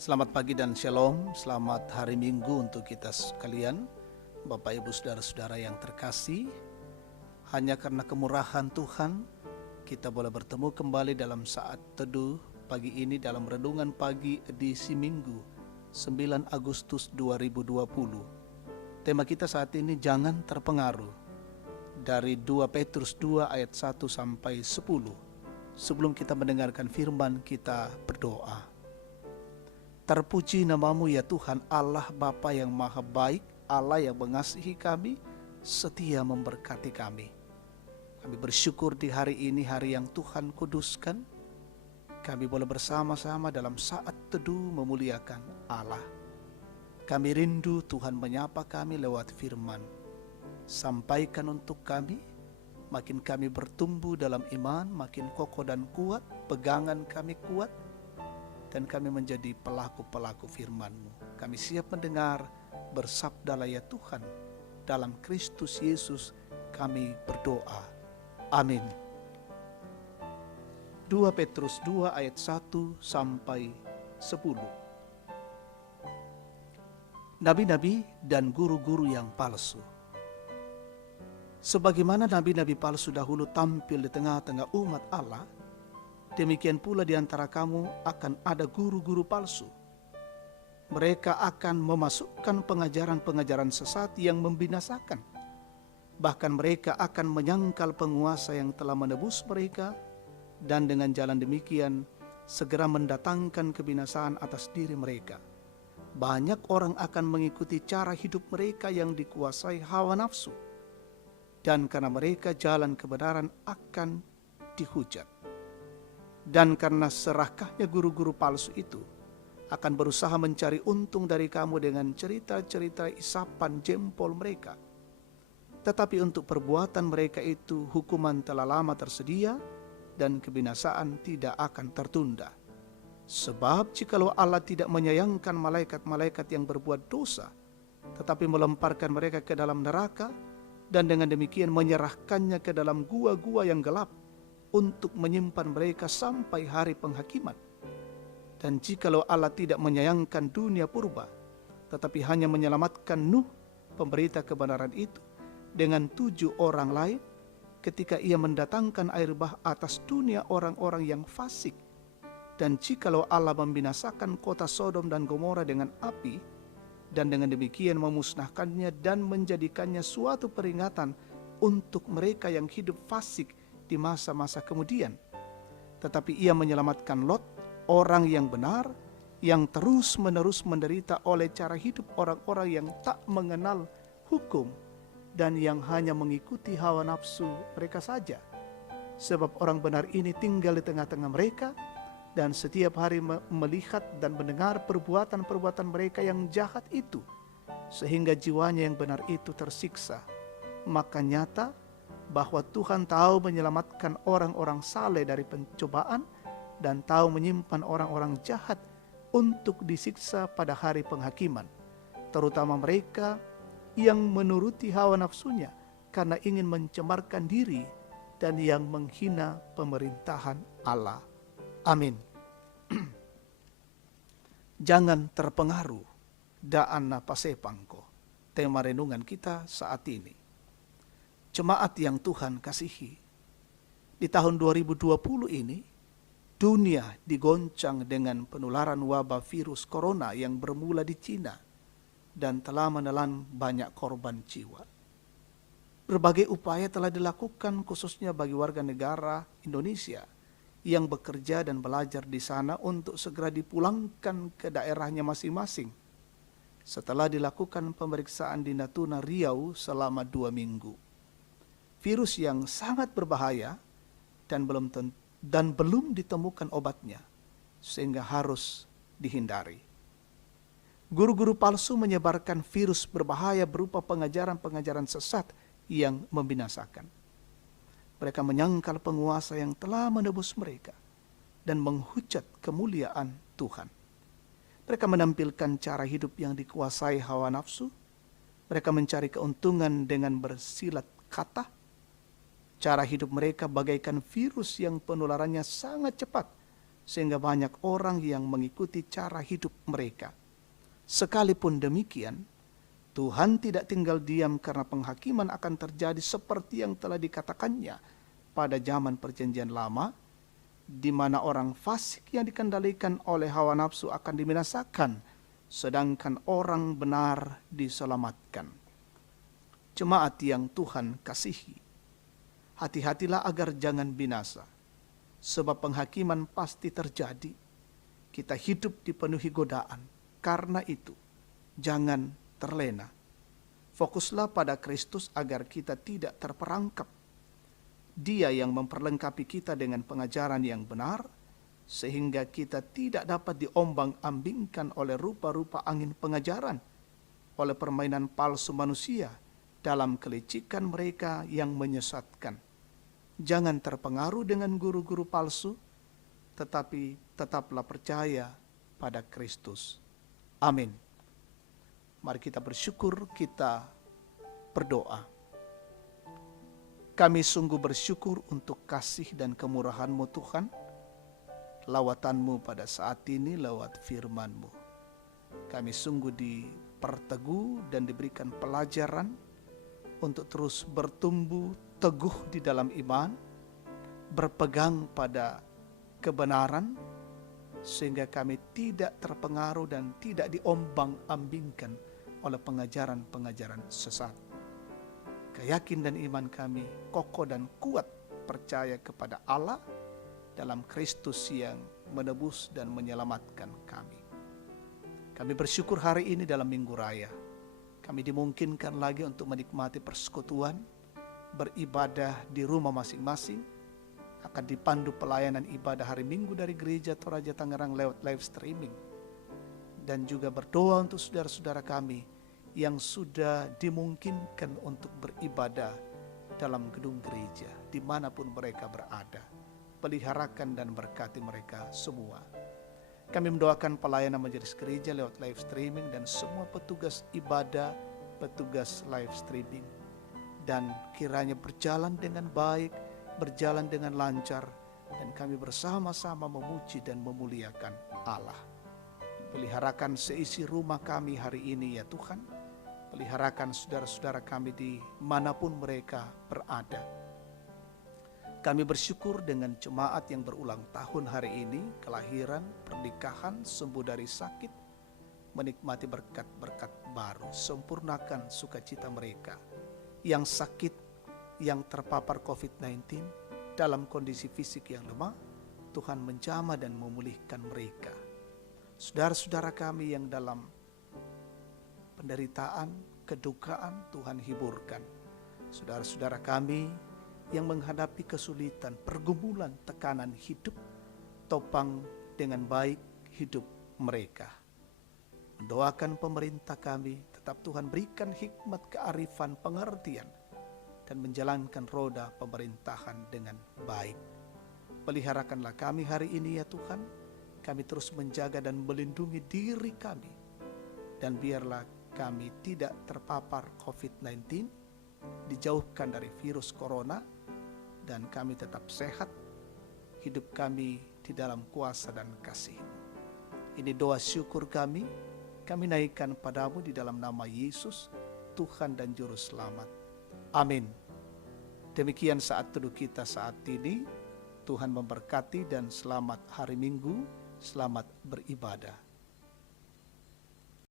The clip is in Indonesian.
Selamat pagi dan shalom, selamat hari Minggu untuk kita sekalian, Bapak Ibu Saudara-saudara yang terkasih. Hanya karena kemurahan Tuhan, kita boleh bertemu kembali dalam saat teduh pagi ini dalam renungan pagi edisi Minggu 9 Agustus 2020. Tema kita saat ini, jangan terpengaruh, dari 2 Petrus 2 ayat 1 sampai 10. Sebelum kita mendengarkan firman, kita berdoa. Terpuji namamu ya Tuhan, Allah Bapa yang maha baik, Allah yang mengasihi kami, setia memberkati kami. Kami bersyukur di hari ini, hari yang Tuhan kuduskan. Kami boleh bersama-sama dalam saat teduh memuliakan Allah. Kami rindu Tuhan menyapa kami lewat firman. Sampaikan untuk kami, makin kami bertumbuh dalam iman, makin kokoh dan kuat, pegangan kami kuat, dan kami menjadi pelaku-pelaku firman-Mu. Kami siap mendengar, bersabdalah ya Tuhan. Dalam Kristus Yesus kami berdoa. Amin. 2 Petrus 2 ayat 1 sampai 10. Nabi-nabi dan guru-guru yang palsu. Sebagaimana nabi-nabi palsu dahulu tampil di tengah-tengah umat Allah, demikian pula di antara kamu akan ada guru-guru palsu. Mereka akan memasukkan pengajaran-pengajaran sesat yang membinasakan. Bahkan mereka akan menyangkal penguasa yang telah menebus mereka, dan dengan jalan demikian segera mendatangkan kebinasaan atas diri mereka. Banyak orang akan mengikuti cara hidup mereka yang dikuasai hawa nafsu, dan karena mereka jalan kebenaran akan dihujat. Dan karena serakahnya guru-guru palsu itu akan berusaha mencari untung dari kamu dengan cerita-cerita isapan jempol mereka. Tetapi untuk perbuatan mereka itu hukuman telah lama tersedia dan kebinasaan tidak akan tertunda. Sebab jikalau Allah tidak menyayangkan malaikat-malaikat yang berbuat dosa, tetapi melemparkan mereka ke dalam neraka, dan dengan demikian menyerahkannya ke dalam gua-gua yang gelap, untuk menyimpan mereka sampai hari penghakiman. Dan jikalau Allah tidak menyayangkan dunia purba, tetapi hanya menyelamatkan Nuh, pemberita kebenaran itu, dengan 7 orang lain, ketika ia mendatangkan air bah atas dunia orang-orang yang fasik. Dan jikalau Allah membinasakan kota Sodom dan Gomora dengan api, dan dengan demikian memusnahkannya dan menjadikannya suatu peringatan untuk mereka yang hidup fasik di masa-masa kemudian. Tetapi ia menyelamatkan Lot, orang yang benar, yang terus-menerus menderita oleh cara hidup orang-orang yang tak mengenal hukum dan yang hanya mengikuti hawa nafsu mereka saja. Sebab orang benar ini tinggal di tengah-tengah mereka, dan setiap hari melihat dan mendengar perbuatan-perbuatan mereka yang jahat itu, sehingga jiwanya yang benar itu tersiksa. Maka nyata bahwa Tuhan tahu menyelamatkan orang-orang saleh dari pencobaan, dan tahu menyimpan orang-orang jahat untuk disiksa pada hari penghakiman, terutama mereka yang menuruti hawa nafsunya karena ingin mencemarkan diri dan yang menghina pemerintahan Allah. Amin. Jangan terpengaruh, daan napasepangko. Tema renungan kita saat ini. Jemaat yang Tuhan kasihi, di tahun 2020 ini, dunia digoncang dengan penularan wabah virus corona yang bermula di Cina dan telah menelan banyak korban jiwa. Berbagai upaya telah dilakukan khususnya bagi warga negara Indonesia yang bekerja dan belajar di sana untuk segera dipulangkan ke daerahnya masing-masing setelah dilakukan pemeriksaan di Natuna, Riau selama 2 minggu. Virus yang sangat berbahaya dan belum ditemukan obatnya, sehingga harus dihindari. Guru-guru palsu menyebarkan virus berbahaya berupa pengajaran-pengajaran sesat yang membinasakan. Mereka menyangkal penguasa yang telah menebus mereka dan menghujat kemuliaan Tuhan. Mereka menampilkan cara hidup yang dikuasai hawa nafsu. Mereka mencari keuntungan dengan bersilat kata. Cara hidup mereka bagaikan virus yang penularannya sangat cepat, sehingga banyak orang yang mengikuti cara hidup mereka. Sekalipun demikian, Tuhan tidak tinggal diam karena penghakiman akan terjadi seperti yang telah dikatakannya pada zaman Perjanjian Lama, di mana orang fasik yang dikendalikan oleh hawa nafsu akan dibinasakan, sedangkan orang benar diselamatkan. Jemaat yang Tuhan kasihi, hati-hatilah agar jangan binasa, sebab penghakiman pasti terjadi. Kita hidup dipenuhi godaan, karena itu jangan terlena. Fokuslah pada Kristus agar kita tidak terperangkap. Dia yang memperlengkapi kita dengan pengajaran yang benar, sehingga kita tidak dapat diombang-ambingkan oleh rupa-rupa angin pengajaran, oleh permainan palsu manusia dalam kelicikan mereka yang menyesatkan. Jangan terpengaruh dengan guru-guru palsu, tetapi tetaplah percaya pada Kristus. Amin. Mari kita bersyukur, kita berdoa. Kami sungguh bersyukur untuk kasih dan kemurahan-Mu Tuhan, lawatan-Mu pada saat ini lewat firman-Mu. Kami sungguh diperteguh dan diberikan pelajaran untuk terus bertumbuh teguh di dalam iman, berpegang pada kebenaran, sehingga kami tidak terpengaruh dan tidak diombang-ambingkan oleh pengajaran-pengajaran sesat. Keyakinan dan iman kami kokoh dan kuat percaya kepada Allah dalam Kristus yang menebus dan menyelamatkan kami. Kami bersyukur hari ini dalam Minggu Raya, kami dimungkinkan lagi untuk menikmati persekutuan, beribadah di rumah masing-masing, akan dipandu pelayanan ibadah hari Minggu dari Gereja Toraja Tangerang lewat live streaming, dan juga berdoa untuk saudara-saudara kami yang sudah dimungkinkan untuk beribadah dalam gedung gereja dimanapun mereka berada. Peliharakan dan berkati mereka semua. Kami mendoakan pelayanan majelis gereja lewat live streaming dan semua petugas ibadah, petugas live streaming, dan kiranya berjalan dengan baik, berjalan dengan lancar, dan kami bersama-sama memuji dan memuliakan Allah. Peliharakan seisi rumah kami hari ini ya Tuhan. Peliharakan saudara-saudara kami di manapun mereka berada. Kami bersyukur dengan jemaat yang berulang tahun hari ini, kelahiran, pernikahan, sembuh dari sakit, menikmati berkat-berkat baru, sempurnakan sukacita mereka. Yang sakit, yang terpapar COVID-19, dalam kondisi fisik yang lemah, Tuhan menjamah dan memulihkan mereka. Saudara-saudara kami yang dalam penderitaan, kedukaan, Tuhan hiburkan. Saudara-saudara kami yang menghadapi kesulitan, pergumulan, tekanan hidup, topang dengan baik hidup mereka. Mendoakan pemerintah kami, tetap Tuhan berikan hikmat, kearifan, pengertian, dan menjalankan roda pemerintahan dengan baik. Peliharakanlah kami hari ini ya Tuhan, kami terus menjaga dan melindungi diri kami, dan biarlah kami tidak terpapar COVID-19, dijauhkan dari virus corona, dan kami tetap sehat, hidup kami di dalam kuasa dan kasih-Mu. Ini doa syukur kami naikkan padamu di dalam nama Yesus, Tuhan dan Juru Selamat. Amin. Demikian saat teduh kita saat ini. Tuhan memberkati dan selamat hari Minggu, selamat beribadah.